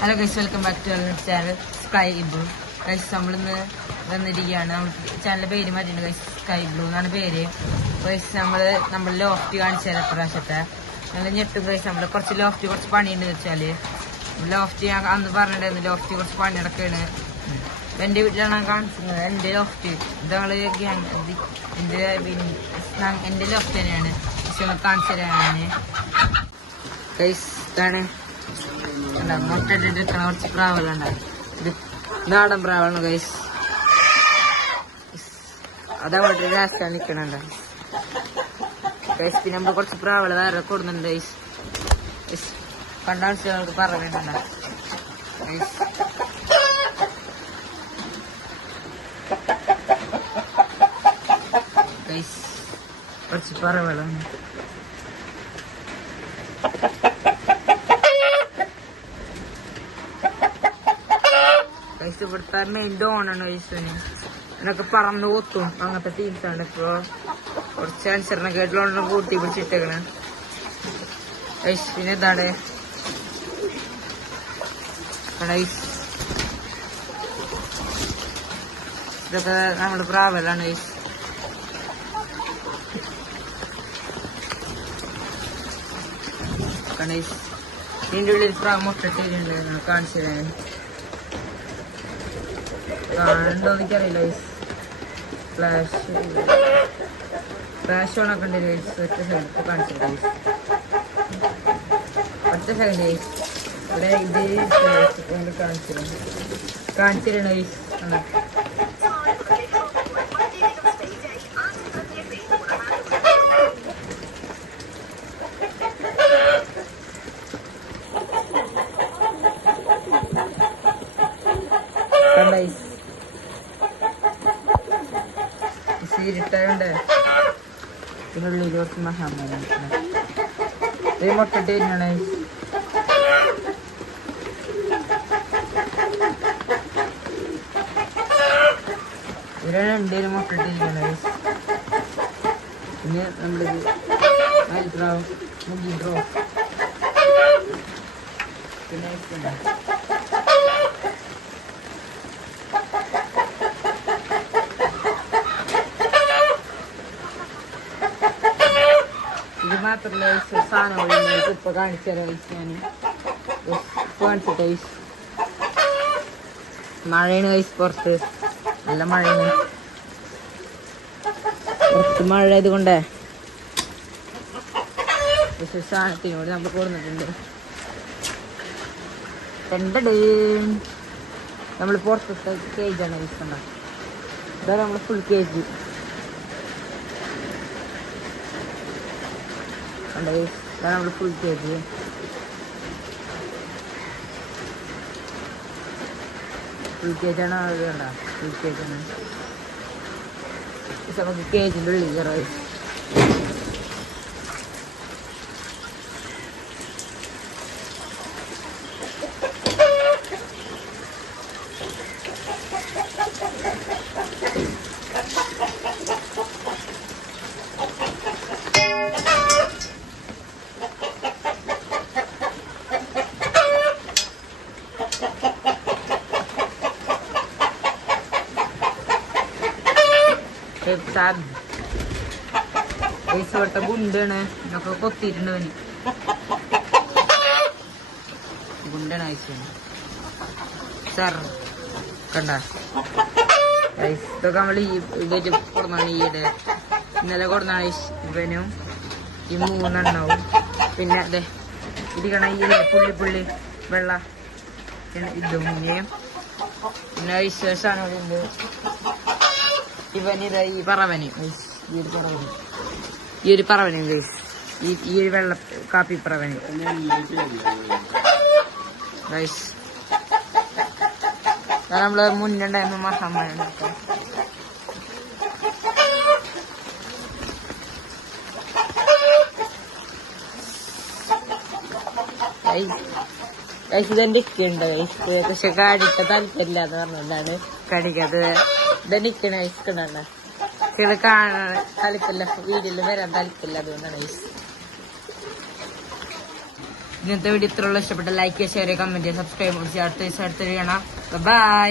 Hello guys, welcome back to channel Sky Blue. Guys നമ്മളിന്ന് വന്നിരിക്കുകയാണ്. നമ്മൾ ചാനലിൻ്റെ പേര് മാറ്റിയിട്ടുണ്ട് ഗൈസ്, സ്കൈ ബ്ലൂ എന്നാണ് പേര്. ഗൈസ് നമ്മൾ ലോഫ്റ്റ് കാണിച്ചു തരാം പ്രാവശ്യത്തെ. ഞങ്ങൾ ഞെട്ടും ഗൈസ്. നമ്മൾ കുറച്ച് പണിയുണ്ടെന്ന് വെച്ചാൽ ലോഫ്റ്റ് ഞാൻ അന്ന് പറഞ്ഞിട്ടുണ്ടായിരുന്നു. ലോഫ്റ്റ് കുറച്ച് പണി നടക്കുകയാണ്. എൻ്റെ വീട്ടിലാണ് കാണിക്കുന്നത്. എൻ്റെ ലോഫ്റ്റ് എൻ്റെ ലോഫ്റ്റ് തന്നെയാണ്. പക്ഷെ കാണിച്ചു തരാൻ ഗൈസ് ഇതാണ് മുട്ടയിട്ടിരിക്കണ കുറച്ച് പ്രാവലുണ്ട്. ഇത് നാടൻ പ്രാവാണ് ഗൈസ്. അതവിടെ രാഷ്ട്രം നിൽക്കണുണ്ട് ഗൈസ്. പിന്നെ നമ്മൾ കുറച്ച് പ്രാവള് വേറെ കൊടുക്കുന്നുണ്ട് ഗൈസ്. കണ്ടാൽ നമുക്ക് പറയുന്നുണ്ട് ഗൈസ്. ഗൈസ് കുറച്ച് പറവളാണ്. ഇവിടുത്തെ മെയിൻ ഡോണാണ് ഗൈസിന്. എന്നൊക്കെ പറന്ന് കൊത്തും അങ്ങനത്തെ ടീംസാണ്. ഇപ്പൊ കുറച്ച് അനുസരണ കേട്ടിലോണം കൂട്ടി പിടിച്ചിട്ടേക്കണ് ഗൈസ്. പിന്നെ എന്താണ് ഇതൊക്കെ നമ്മുടെ പ്രാവലാണ് ഗൈസ്. ഇതിൻ്റെ ഉള്ളിൽ പ്രാവ് മുട്ടിട്ടുണ്ട് കാണിച്ചു തരാൻ. കാണണ്ടോ എനിക്കറിയില്ല ഗൈസ്. ഫ്ലാഷ് ഓണൊക്കെ ഉണ്ട് ഗൈസ്. ഒറ്റ സെക്കൻഡ് കാണിച്ചു ഗൈസ്. ഒറ്റ സെക്കൻഡ് ഗൈസ്. ഇവിടെ ഇത് കാണിച്ചിരുന്നു ഗൈസ്. സീരിട്ടായോണ്ട് ഇതിനുള്ളിൽ കുറച്ച് മഹാമാരി മുട്ടിട്ട് തന്നെയാണ്. ഇവരാണ് രണ്ടേരും മുട്ടിട്ടിരിക്കണ. പിന്നെ നമ്മളിത് മൈൽഡ്രാവും മുഗിഡ്രോ പിന്നെ ഇത് മാത്രമല്ല സാധനം ഇപ്പൊ കാണിച്ചു തരാം ഞാൻ. കാണിച്ചിട്ട് ഗൈസ് മഴയാണ് ഗൈസ്. പുറത്ത് നല്ല മഴയാണ്. പുറത്ത് മഴ ആയതുകൊണ്ടേ സാധനത്തിനോട് നമ്മൾ കൊടുത്തിട്ടുണ്ട്. നമ്മൾ പുറത്തത്തെ കേജാണ് ഗൈസ്. കണ്ട ഇതാണ് നമ്മൾ ഫുൾ കേജ്. നമ്മൾ ഫുൾ കേജ്. ഫുൾ കേജാണ്. അത് കണ്ട ഫുൾ കേജാണ്. നമുക്ക് കേജിൻ്റെ ഉള്ളിൽ കയറാം. പൈസ ഗുണ്ടാണ് ഇതൊക്കെ കൊത്തിയിട്ടുണ്ട്. അവന് ഗുണ്ടാണ് ആവശ്യം സാർ. കണ്ട ഇതൊക്കെ നമ്മൾ ഈ കൊടുന്നാണ്. ഈയിടെ ഇന്നലെ കൊടുന്നാണ് ഇവനും ഈ 3 എണ്ണവും. പിന്നെ അതെ ഇരിക്കണ ഈ പുള്ളി വെള്ള ഇതും ഇനിയും പിന്നെ വിശേഷമാണ്. ഇവനിതാ ഈ പറവന് ഈ ഒരു പറവന് ഗൈസ്. ഈ ഒരു വെള്ള കാപ്പി പറവന് ഗൈസ്. നമ്മള് മുന്നുണ്ടായിരുന്നു മഹാമാരി. ഗൈസ് ഇതെന്റെ ഇക്കുണ്ട് ഗൈസ്. പക്ഷെ കാടിട്ട താല്പര്യമില്ല എന്ന് പറഞ്ഞുകൊണ്ടാണ് കടിക്കത്. ഇതെനിക്കാണ് ഗൈസ്. കണ്ടാണ് ഇത് കാണാൻ താല്പര്യമില്ല, വീട്ടിൽ വരാൻ താല്പര്യമില്ല. അതുകൊണ്ടാണ് ഗൈസ്. ഇന്നത്തെ വീഡിയോ ഇത്രയുള്ള ഇഷ്ടപ്പെട്ട ലൈക്ക് ചെയ്യുക, ഷെയർ ചെയ്യുക, കമന്റ് ചെയ്യുക, സബ്സ്ക്രൈബ് ചെയ്യുക. അടുത്ത ദിവസം അടുത്ത വീഡിയോ കാണാം. ബൈ.